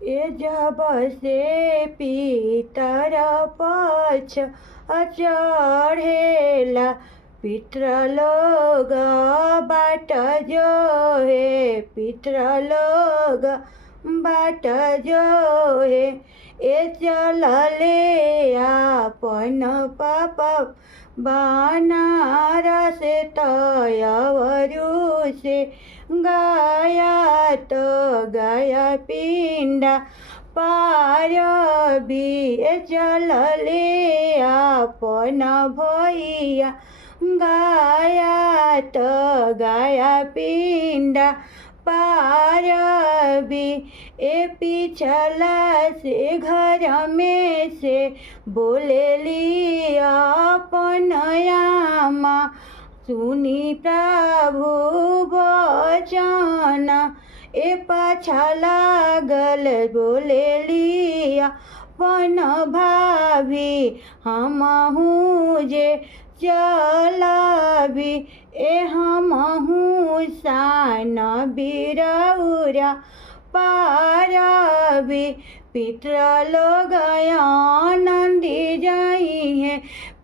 એ જબ से પિતર પછ ચઢેલા પિતૃ લોગ बाट જોહે પિતૃ લોગ बाट જોહે એ ચલલે આપન પાપ બનારસે તયવરુષે ગાયા તો ગયા પિંડા પારબી એ ચલલે આપન ભૈયા गाया तो गाया पिंडा पारबी ए पिछला से घर में से बोले लिया अपनयामा सुनी प्रभु वचन ए पाछा लागल बोले लिया पन भाभी हम हूँ जे चलावी ए हमहूँ सान बिरौरा पारबी पितृ लोग आनंदी जाई है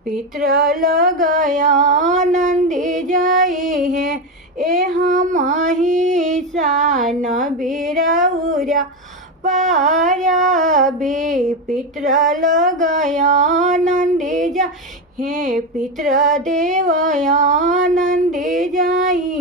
पितृ लोग आनंदी जाई है ए हम ही सान बिरौरा पारबी पितृ लोग आनंदी जा हे पितृ देव आनंदी जाई